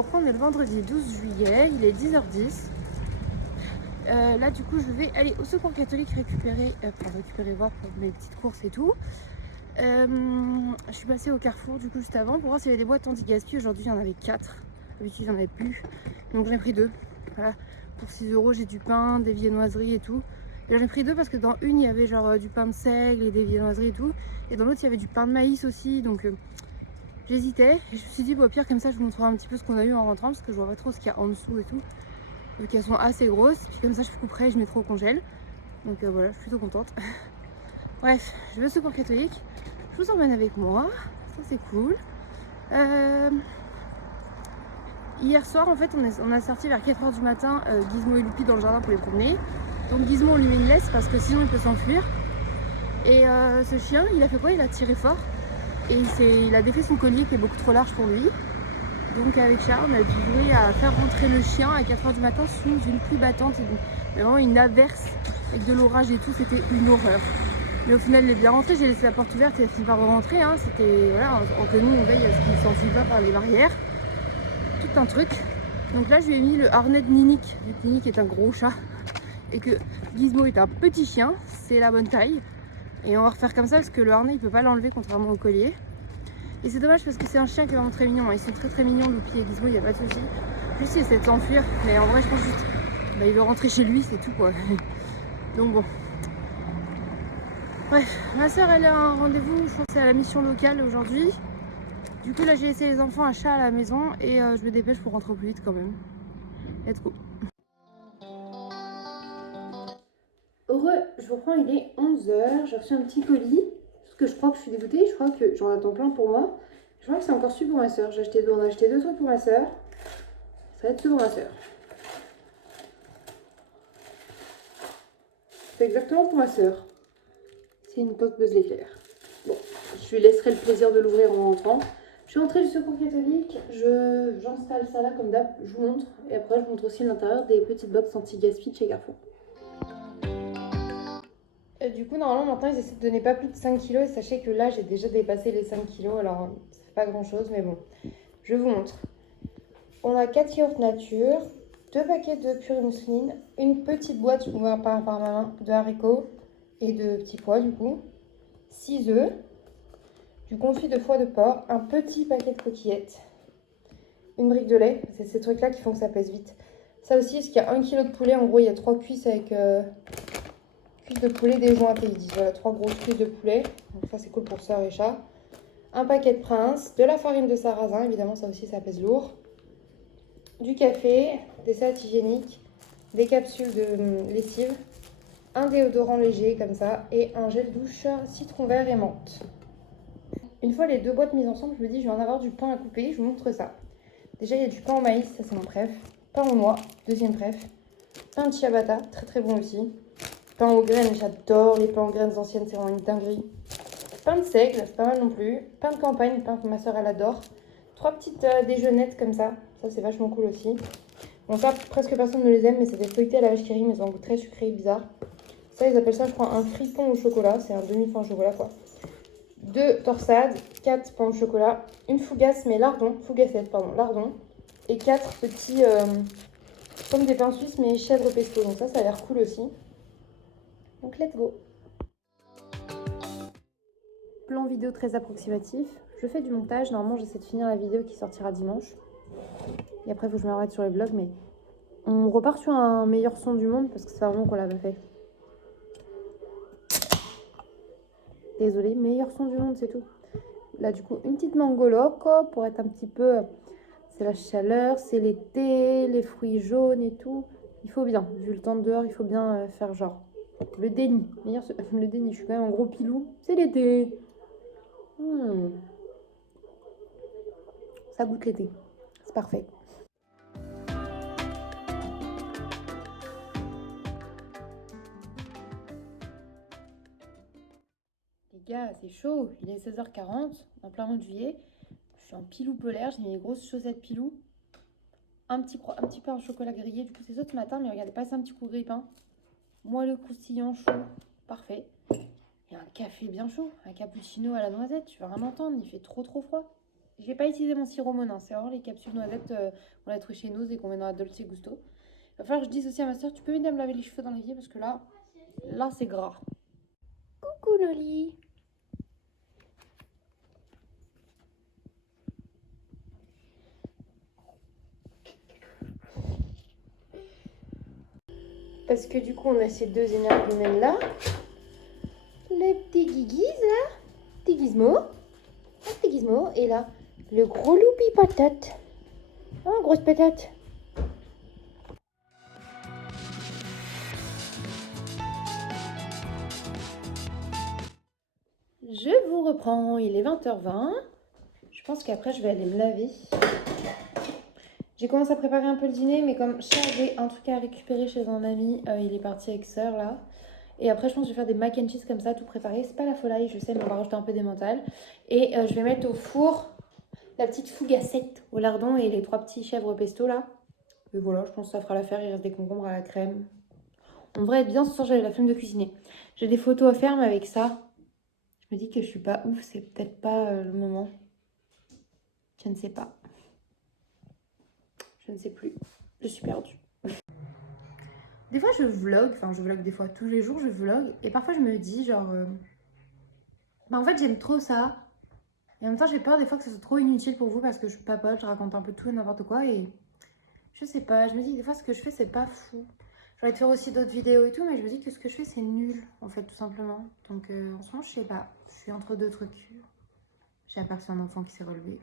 vous reprends, on est le vendredi 12 juillet, il est 10h10. Là du coup je vais aller au secours catholique récupérer, voir pour mes petites courses et tout. Je suis passée au Carrefour du coup juste avant pour voir s'il y avait des boîtes anti-gaspi. Aujourd'hui il y en avait 4, d'habitude il n'y en avait plus, donc j'en ai pris 2. Voilà. Pour 6 euros j'ai du pain, des viennoiseries et tout. Et j'en ai pris 2 parce que dans une il y avait genre du pain de seigle et des viennoiseries et tout, et dans l'autre il y avait du pain de maïs aussi, donc j'hésitais. Et je me suis dit bon, au pire comme ça je vous montrerai un petit peu ce qu'on a eu en rentrant, parce que je vois pas trop ce qu'il y a en dessous et tout, donc elles sont assez grosses, puis comme ça je couperai et je mettrai au congèle. Donc voilà, je suis plutôt contente. Bref, je vais au secours catholique, je vous emmène avec moi, ça c'est cool. Hier soir en fait on a sorti vers 4h du matin Gizmo et Lupi dans le jardin pour les promener. Donc Gizmo on lui met une laisse parce que sinon il peut s'enfuir. Et ce chien il a fait quoi? Il a tiré fort et il a défait son collier qui est beaucoup trop large pour lui. Donc avec Charles on a dû jouer à faire rentrer le chien à 4h du matin sous une pluie battante, mais vraiment une averse avec de l'orage et tout, c'était une horreur. Mais au final il est bien rentré, j'ai laissé la porte ouverte et il a fini par rentrer, hein. C'était voilà, entre nous on veille à ce qu'il ne s'enfuit pas par les barrières. Tout un truc. Donc là je lui ai mis le harnais de Ninique, vu que Ninique est un gros chat et que Gizmo est un petit chien, c'est la bonne taille. Et on va refaire comme ça parce que le harnais il peut pas l'enlever contrairement au collier. Et c'est dommage parce que c'est un chien qui est vraiment très mignon, ils sont très mignons, Loupi et Gizmo, il n'y a pas de souci. Juste il essaie de s'enfuir, mais en vrai je pense juste il veut rentrer chez lui, c'est tout quoi. Donc bon. Bref, ma soeur elle a un rendez-vous, je pense que c'est à la mission locale aujourd'hui. Du coup là j'ai laissé les enfants à chat à la maison et je me dépêche pour rentrer au plus vite quand même. Let's go. Heureux, je vous reprends, il est 11h, j'ai reçu un petit colis. Parce que je crois que je suis dégoûtée, je crois que j'en attends plein pour moi. Je crois que c'est encore celui pour ma soeur. On a acheté 2 trucs pour ma soeur. Ça va être celui pour ma soeur. C'est exactement pour ma soeur. C'est une coque Buzz l'éclair. Bon, je lui laisserai le plaisir de l'ouvrir en rentrant. Je suis rentrée du secours catholique, j'installe ça là comme d'hab, je vous montre. Et après je vous montre aussi l'intérieur des petites box anti-gaspi de chez Carrefour. Du coup, normalement, maintenant, ils essaient de donner pas plus de 5 kilos. Et sachez que là, j'ai déjà dépassé les 5 kilos. Alors, c'est pas grand chose, mais bon. Je vous montre. On a 4 yaourts nature, 2 paquets de purée mousseline, une petite boîte, je vous vois par ma main, de haricots et de petits pois, du coup. 6 œufs, du confit de foie de porc, un petit paquet de coquillettes, une brique de lait. C'est ces trucs-là qui font que ça pèse vite. Ça aussi, parce qu'il y a 1 kg de poulet. En gros, il y a 3 cuisses avec... de poulet déjointé, ils disent. Voilà, 3 grosses cuisses de poulet. Donc ça, c'est cool pour soeur et chat. Un paquet de prince, de la farine de sarrasin, évidemment, ça aussi, ça pèse lourd. Du café, des serviettes hygiéniques, des capsules de lessive, un déodorant léger comme ça, et un gel douche citron vert et menthe. Une fois les 2 boîtes mises ensemble, je me dis, je vais en avoir du pain à couper, je vous montre ça. Déjà, il y a du pain au maïs, ça c'est mon préf. Pain aux noix, deuxième préf. Pain de ciabatta, très bon aussi. Pain aux graines, j'adore les pains aux graines anciennes, c'est vraiment une dinguerie. Pain de seigle, c'est pas mal non plus. Pain de campagne, pain que ma soeur elle adore. 3 petites déjeunettes comme ça c'est vachement cool aussi. Bon ça, presque personne ne les aime, mais c'est des feuilletés à la vache qui rit, mais ils ont un goût très sucré, bizarre. Ça, ils appellent ça, je crois, un fripon au chocolat, c'est un demi-pain au chocolat quoi. 2 torsades, 4 pains au chocolat, une fougasse, mais lardon, fougassette, pardon, lardon. Et 4 petits, comme des pains suisses, mais chèvre pesto, donc ça a l'air cool aussi. Donc let's go. Plan vidéo très approximatif. Je fais du montage. Normalement, j'essaie de finir la vidéo qui sortira dimanche. Et après, il faut que je me remette sur les vlogs. Mais on repart sur un meilleur son du monde parce que c'est vraiment qu'on l'avait fait. Désolée, meilleur son du monde, c'est tout. Là, du coup, une petite mango loco pour être un petit peu... C'est la chaleur, c'est l'été, les fruits jaunes et tout. Il faut bien, vu le temps de dehors, il faut bien faire genre. Le déni. Le déni, je suis quand même un gros pilou. C'est l'été. Ça goûte l'été. C'est parfait. Les gars, c'est chaud. Il est 16h40, en plein mois de juillet. Je suis en pilou polaire. J'ai mis les grosses chaussettes pilou. Un petit pain au chocolat grillé. Du coup, c'est ça ce matin, mais regardez, passez un petit coup de grille-pain. Moi, le croustillant chaud. Parfait. Et un café bien chaud. Un cappuccino à la noisette. Tu vas rien entendre. Il fait trop froid. Je vais pas utiliser mon sirop Monin, c'est vraiment les capsules noisettes qu'on a trouvé chez nous et qu'on met dans la Dolce Gusto. Il va falloir que je dise aussi à ma soeur, tu peux m'aider à me laver les cheveux dans l'évier parce que là c'est gras. Coucou Noli. Parce que du coup on a ces deux énergumènes là. Les petits guiguis là. Petit gizmo. Un petit gizmo. Et là, le gros loupi patate. Ah, grosse patate. Je vous reprends, il est 20h20. Je pense qu'après je vais aller me laver. J'ai commencé à préparer un peu le dîner, mais comme j'avais un truc à récupérer chez un ami, il est parti avec sœur là. Et après je pense que je vais faire des mac and cheese comme ça, tout préparé. C'est pas la folie, je sais, mais on va rajouter un peu d'emmental. Et je vais mettre au four la petite fougassette au lardon et les 3 petits chèvres pesto là. Et voilà, je pense que ça fera l'affaire, il reste des concombres à la crème. On devrait être bien, ce soir j'avais la flemme de cuisiner. J'ai des photos à faire, mais avec ça, je me dis que je suis pas ouf, c'est peut-être pas le moment. Je ne sais pas. Je ne sais plus. Je suis perdue. Des fois je vlog, enfin je vlog des fois, tous les jours je vlog. Et parfois je me dis genre... Bah en fait j'aime trop ça. Et en même temps j'ai peur des fois que ce soit trop inutile pour vous parce que je papote, je raconte un peu tout et n'importe quoi. Et je sais pas, je me dis des fois ce que je fais c'est pas fou. J'ai envie de faire aussi d'autres vidéos et tout, mais je me dis que ce que je fais c'est nul en fait tout simplement. Donc en ce moment je sais pas, je suis entre deux trucs. J'ai aperçu un enfant qui s'est relevé.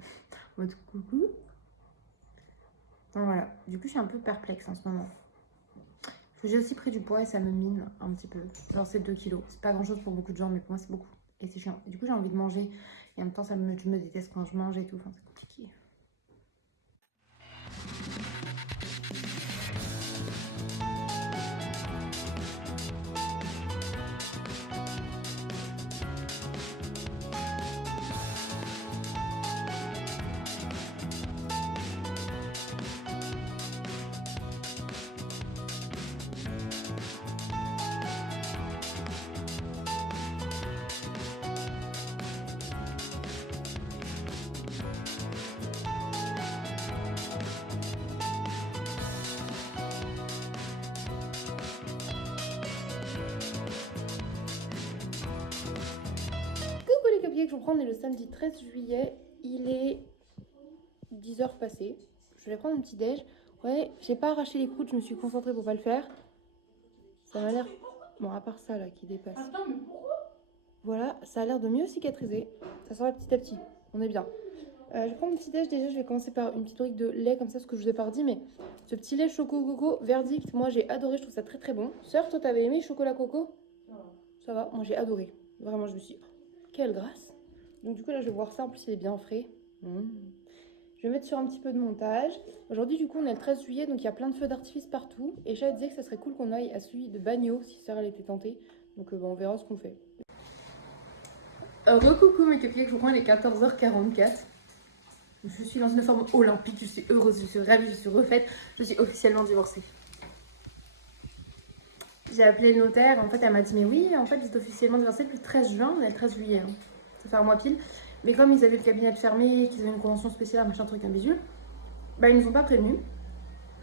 En mode coucou. Donc voilà, du coup je suis un peu perplexe en ce moment. J'ai aussi pris du poids et ça me mine un petit peu. Genre c'est 2 kilos. C'est pas grand chose pour beaucoup de gens, mais pour moi c'est beaucoup. Et c'est chiant. Et du coup j'ai envie de manger. Et en même temps je me déteste quand je mange et tout. Enfin c'est compliqué. Que je vous prends, on est le samedi 13 juillet, il est 10h passées. Je vais prendre mon petit déj. Ouais, j'ai pas arraché les croûtes, je me suis concentrée pour pas le faire. Ça m'a l'air... Bon, à part ça là qui dépasse. Attends, mais pourquoi? Voilà, ça a l'air de mieux cicatriser. Ça sort petit à petit, on est bien. Je prends mon petit déj, déjà je vais commencer par une petite brique de lait comme ça, ce que je vous ai pas dit, mais ce petit lait choco coco, verdict, moi j'ai adoré, je trouve ça très très bon. Sœur, toi t'avais aimé chocolat coco? Ça va, moi j'ai adoré. Vraiment, je me suis dit, quelle grâce. Donc du coup là je vais voir ça, en plus il est bien frais. Je vais mettre sur un petit peu de montage. Aujourd'hui du coup on est le 13 juillet, donc il y a plein de feux d'artifice partout. Et Chat disait que ça serait cool qu'on aille à celui de Bagno, si sœur elle était tentée. Donc on verra ce qu'on fait. Recoucou mes cupcakes, je vous prends, il est 14h44. Je suis dans une forme olympique, je suis heureuse, je suis ravie, je suis refaite. Je suis officiellement divorcée. J'ai appelé le notaire, en fait elle m'a dit mais oui, en fait j'étais officiellement divorcée depuis le 13 juin, on est le 13 juillet, hein. Ça fait un mois pile. Mais comme ils avaient le cabinet fermé, qu'ils avaient une convention spéciale, machin truc, un bidule, bah ils nous ont pas prévenus.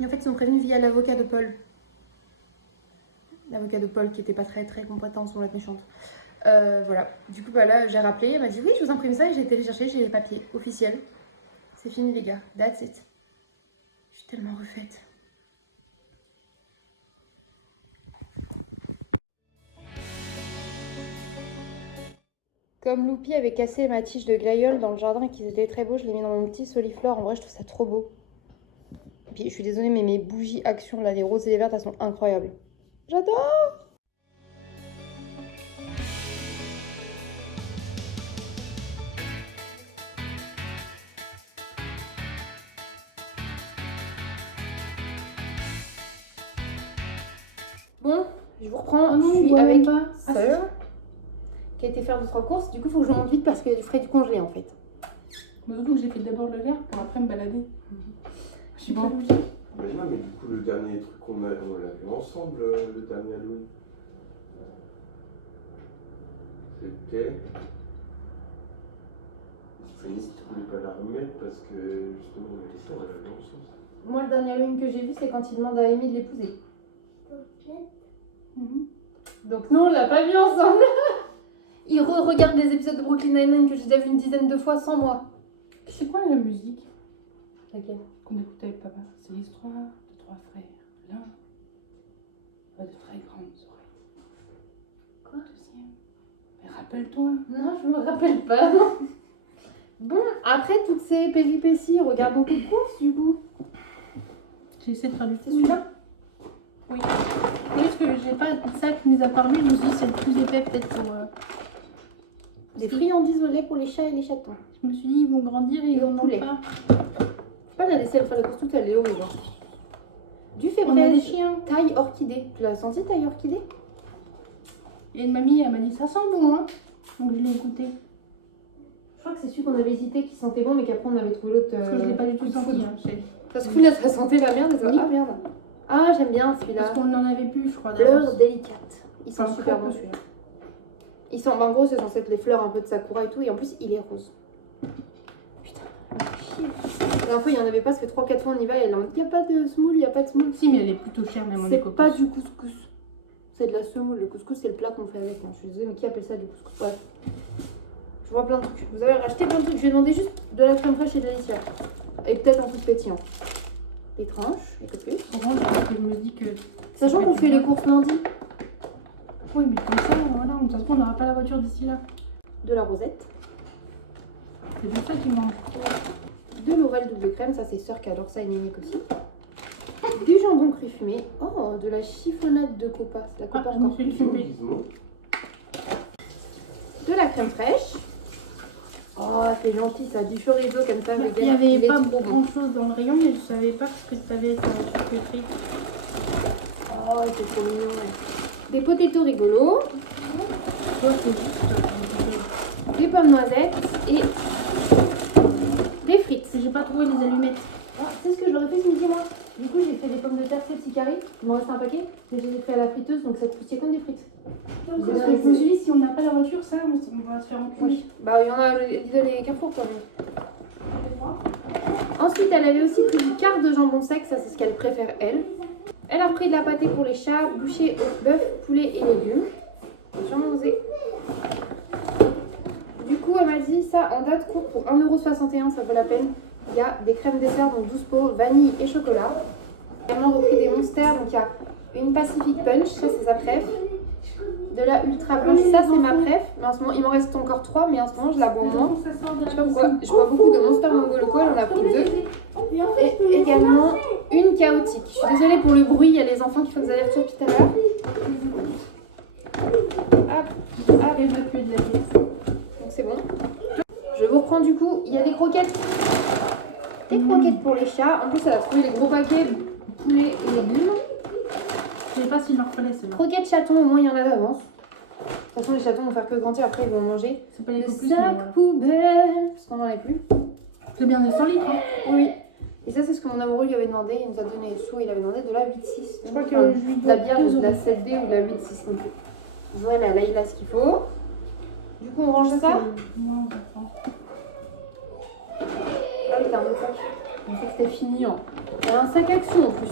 Et en fait ils ont prévenu via l'avocat de Paul. L'avocat de Paul qui était pas très très compétent, sans être méchante. Voilà, du coup bah là j'ai rappelé, elle m'a dit oui je vous imprime ça et j'ai été les chercher, j'ai les papiers officiels. C'est fini les gars, that's it. Je suis tellement refaite. Comme Loupi avait cassé ma tige de glaïeul dans le jardin et qu'ils étaient très beaux, je les mis dans mon petit soliflore. En vrai, je trouve ça trop beau. Et puis, je suis désolée, mais mes bougies Action, là, les roses et les vertes, elles sont incroyables. J'adore! Bon, je vous reprends. Je suis avec sœur qui a été faire 2-3 courses. Du coup, il faut que je monte vite parce qu'il y a du frais du congelé en fait. Mais surtout que j'ai fait d'abord le verre pour après me balader. Je suis pas logique. Mais non, mais du coup, le dernier truc on l'a fait ensemble, le dernier Halloween. C'était. Mais tu voulais pas la remettre parce que justement la question elle a dans le sens. Moi, le dernier Halloween que j'ai vu, c'est quand il demande à Amy de l'épouser. Mhm. Donc non, on l'a pas vu ensemble. Il re-regarde les épisodes de Brooklyn Nine-Nine que j'ai déjà vu une dizaine de fois sans moi. C'est quoi la musique Laquelle? qu'on écoutait avec papa? C'est l'histoire de trois frères. L'un a de très grandes oreilles. Quoi? Deuxième. Mais rappelle-toi. Non, je me rappelle pas. Bon, après toutes ces péripéties, regarde beaucoup de courses du coup. J'ai essayé de faire du C'est celui-là? Oui. Parce que j'ai pas ça qui nous a parlé, je me suis dit c'est le plus épais peut-être pour. Des friandises au lait pour les chats et les chatons. Je me suis dit ils vont grandir et ils Le en ont poulet. pas. Faut pas la laisser elle faire la course toute, elle est horrible. Hein. Du On a des fébraise, chiens. taille orchidée. Tu l'as senti taille orchidée? Et une mamie elle m'a dit ça sent bon hein. Donc je l'ai écouté. Je crois que c'est celui qu'on avait hésité qui sentait bon mais qu'après on avait trouvé l'autre. Parce que je l'ai pas du tout coup de senti. foudre. Hein, chérie. Parce que là ça sentait la merde et ça Oui. ah merde. Ah j'aime bien celui-là. Parce qu'on en avait plus je crois. Fleurs d'avance. délicates. Ils sont Enfin, super très bons peu. celui-là. Ils sont, bah, en gros c'est censé être les fleurs un peu de sakura et tout et en plus il est rose. Putain, chier. La dernière fois il y en avait pas, ça fait 3-4 fois on y va et elle est en mode, y a pas de semoule, y a pas de semoule. Si mais elle est plutôt chère même en C'est éco-plus. pas du couscous. C'est de la semoule. Le couscous, c'est le plat qu'on fait avec. Moi, je suis désolée, mais qui appelle ça du couscous? Bref. Je vois plein de trucs. Vous avez racheté plein de trucs. Je vais demander juste de la crème fraîche et de la litière. Et peut-être un truc pétillant. Des tranches, et que plus. Orange, parce que je me dis que. Sachant qu'on fait les courses lundi. Oui, mais comme ça, voilà, de toute façon, on n'aura pas la voiture d'ici là. De la rosette. C'est de ça qui manque. De l'Orel double crème. Ça, c'est sœur qui adore ça et Nénique aussi. Du jambon cru fumé. Oh, de la chiffonnade de copa. C'est la copa Ah, je me encore. suis fumée. Gizmo. De la crème fraîche. Oh, c'est gentil ça. Du chorizo comme ça. Il vegan. n'y avait Il est pas trop bon. grand chose dans le rayon, mais je savais pas ce que tu avais sur le frites. Oh, c'est trop mignon. Ouais. Des potatoes rigolos. Toi, c'est juste. Des pommes noisettes et des frites. J'ai pas trouvé les allumettes. Ah, c'est ce que j'aurais fait ce midi moi. Du coup j'ai fait des pommes de terre petit carré. Il m'en reste un paquet, mais je les ai fait à la friteuse donc ça croustillait comme des frites. Parce que je me suis dit, si on n'a pas la voiture, ça, on va se faire enculer. Oui. Bah il y en a les Carrefour quand même. Ensuite elle avait aussi pris du quart de jambon sec, ça c'est ce qu'elle préfère elle. Elle a repris de la pâtée pour les chats, bouchée au bœuf, poulet et légumes. J'en ai osé. Du coup elle m'a dit ça en date courte pour 1,61€, ça vaut la peine. Il y a des crèmes dessert, donc 12 pots, vanille et chocolat. Elle m'a repris des monsters, donc il y a une Pacific Punch, ça c'est sa préf. De la Ultra Blanche, ça c'est ma préf. Mais en ce moment, il m'en reste encore 3, mais en ce moment je la bois moins. Je sais pas pourquoi, je bois beaucoup de Monster Mango Loco, elle en a pris 2. Et également une chaotique. Je suis désolée pour le bruit, il y a les enfants qui font des allers-retours tout à l'heure. Hop, hop, Évacuer de la pièce. donc c'est bon. Je vous reprends du coup, il y a des croquettes. Des croquettes pour les chats. En plus, elle a trouvé les gros paquets poulet et légumes. Je sais pas s'il leur fallait celle-là. Croquettes chatons, au moins il y en a d'avance. De toute façon, les chatons vont faire que grandir, après ils vont manger. C'est pas Le les plus, sac poubelle, parce qu'on n'en a plus. C'est bien des 100 litres. Hein. Oui. Et ça, c'est ce que mon amoureux lui avait demandé. Il nous a donné les sous, il avait demandé de la 8-6. Je crois que Enfin, je lui de la dois bière 2 ou de la euros. 7D ou de la 8-6. Donc, voilà, là il a ce qu'il faut. Du coup, on range ça. Moi, on va prendre. Ah oui, t'as un autre sac. Je pensais que c'était fini. Hein. Il y a un sac action en plus.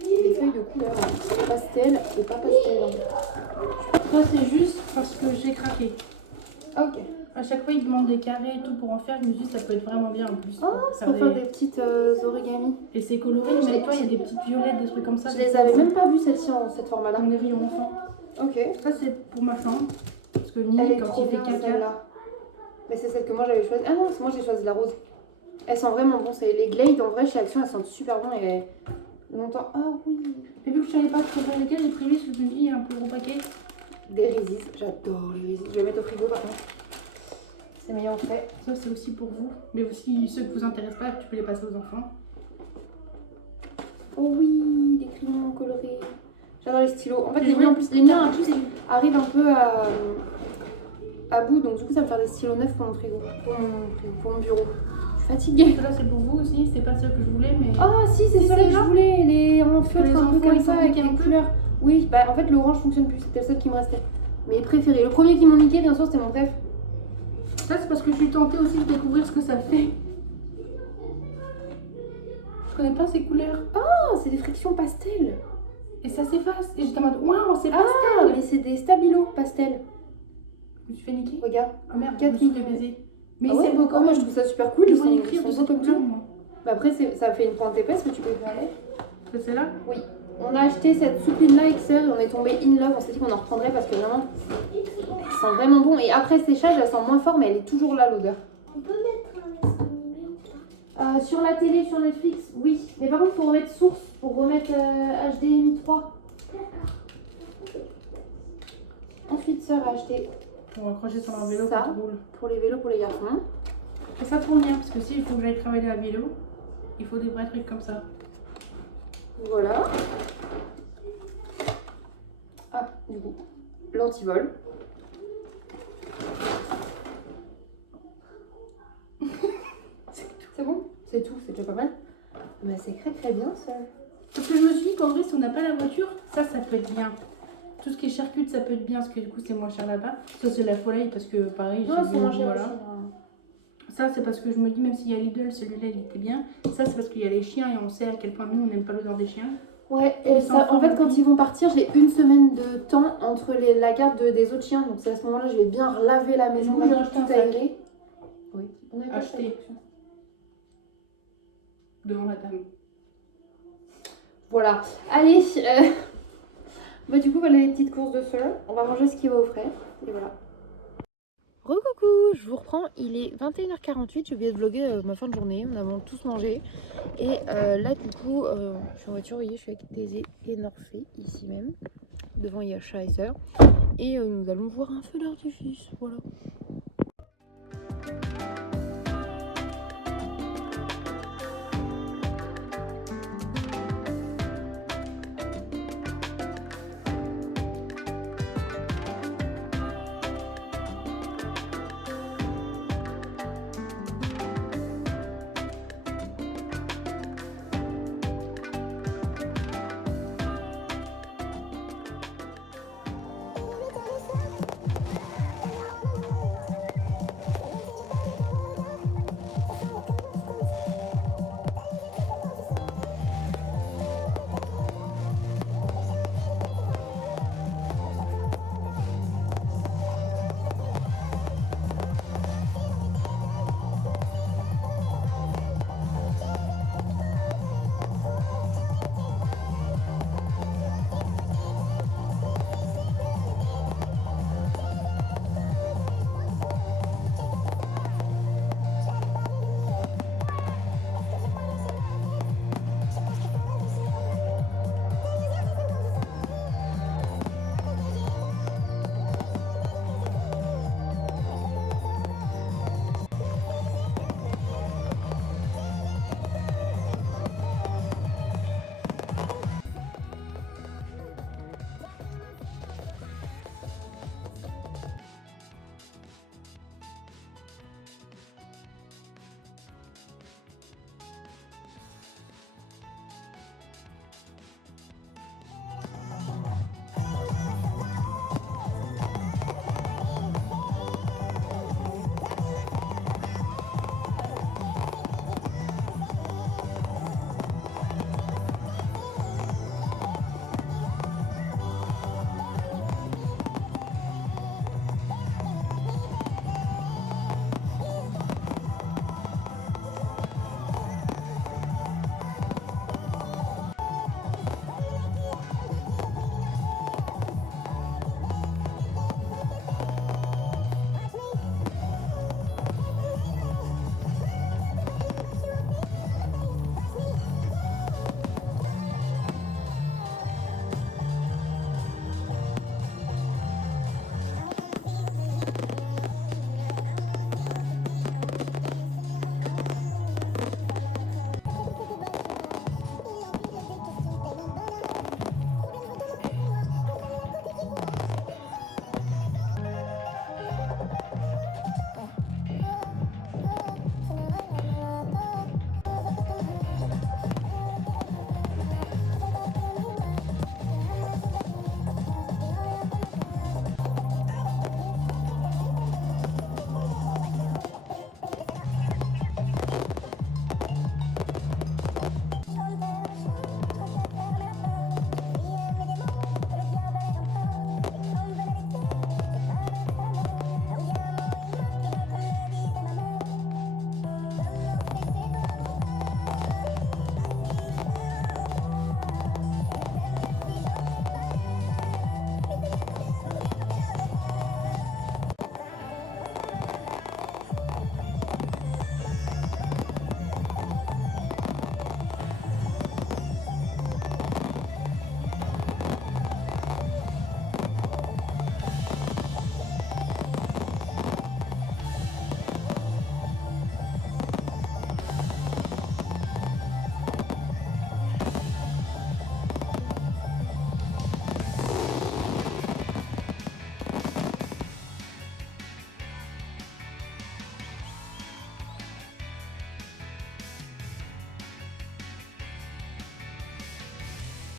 Des feuilles de couleur. Hein. Pastel et pas pastel. Hein. Ça, c'est juste parce que j'ai craqué. Ah, ok. À chaque fois, ils demandent des carrés et tout pour en faire. Je me suis dit, ça peut être vraiment bien en plus. Oh, c'est pour faire des petites origami. Et c'est coloré, mais toi, il y a des petites violettes, des trucs comme ça. Je les avais même pas vues celles-ci en cette format-là. Dans les rayons enfants. Ok. Ça, c'est pour ma chambre. Parce que Elle Nini, est quand trop il fait bien caca. celle-là. Mais c'est celle que moi j'avais choisie. Ah non, c'est moi j'ai choisi la rose. Elles sentent vraiment bon. C'est les Glade en vrai chez Action, elles sentent super bon et longtemps. Ah oui. Et vu que je savais pas ce que faire lesquels, j'ai pris lui, je me suis dit, il y a un plus gros paquet. Des Résis. J'adore les Résis. Je vais les mettre au frigo par contre. C'est meilleur frais. Ça, c'est aussi pour vous. Mais aussi ceux que vous intéressent pas, tu peux les passer aux enfants. Oh oui, des crayons colorés. J'adore les stylos. En fait, les miens en plus, arrivent un peu à bout. Donc du coup, ça va me faire des stylos neufs pour mon frigo. Pour mon bureau. Je suis fatiguée. Ceux-là, c'est pour vous aussi. C'est pas ceux que je voulais, mais. Ah si, c'est Si, ça que je celle-là. voulais, les en feutre les un peu enfants, comme ils ça sont avec piqués des un peu. couleurs. Oui, bah en fait l'orange fonctionne plus, c'était le seul qui me restait. Mes préférés. Le premier qui m'ont niqué, bien sûr, c'était mon préf. Ça, c'est parce que je suis tentée aussi de découvrir ce que ça fait. Je connais pas ces couleurs. Oh, c'est des frictions pastel. Et ça s'efface. Et j'étais en mode, waouh, c'est Ah, pastel. mais c'est des stabilos pastel. Je me suis fait niquer. Regarde. Ah merde, Catherine. je me suis fait baiser. Mais Ah ouais, c'est beau oh, quand moi même. je trouve ça super cool. Ils Ils vont sont, écrire ils de sont cette beaux comme couleur, tout. moi. Bah après, ça fait une pointe épaisse que tu peux faire. C'est celle-là? Oui. On a acheté cette soupline là XR et on est tombé in love. On s'est dit qu'on en reprendrait parce que vraiment, elles sont vraiment bons. Et après séchage, elles sont moins fortes, mais elle est toujours là l'odeur. On peut mettre un dessin animé ou pas? Sur la télé, sur Netflix, oui. Mais par contre, il faut remettre source pour remettre HDMI 3. Ensuite, sœur a acheté On va accrocher sur leur vélo Ça. quand on roule. pour les vélos pour les garçons. Et ça tourne bien, parce que s'il faut que j'aille travailler à vélo, il faut des vrais trucs comme ça. Voilà. Ah, du coup, l'antivol. C'est bon? C'est tout, c'est déjà pas mal. Mais c'est très bien ça. Parce que je me suis dit qu'en vrai, si on n'a pas la voiture, ça peut être bien. Tout ce qui est charcute, ça peut être bien, parce que du coup, c'est moins cher là-bas. Ça, c'est la folie, parce que pareil, Non, j'ai c'est vu, moins cher voilà. aussi, hein. Ça, c'est parce que je me dis, même s'il y a Lidl, celui-là, il était bien. Ça, c'est parce qu'il y a les chiens, et on sait à quel point nous, on n'aime pas l'odeur des chiens. Ouais, Et et ça, sans en fait, quand forme. ils vont partir, j'ai une semaine de temps entre la garde des autres chiens. Donc, c'est à ce moment-là, je vais bien laver la maison, Du coup, j'ai tout acheté un sac. aéré. Oui, on a pas Acheté. acheté. Devant la dame. Voilà. Allez, bah, du coup, voilà les petites courses de sœur. On va manger ce qui va au frais. Et voilà. Recoucou, je vous reprends. Il est 21h48. J'ai oublié de vlogger ma fin de journée. On a tous mangé. Et là, du coup, je suis en voiture. Vous voyez, je suis avec Thésée et Norphée, ici même. Devant, il y a chat et sœur. Et nous allons voir un feu d'artifice. Voilà.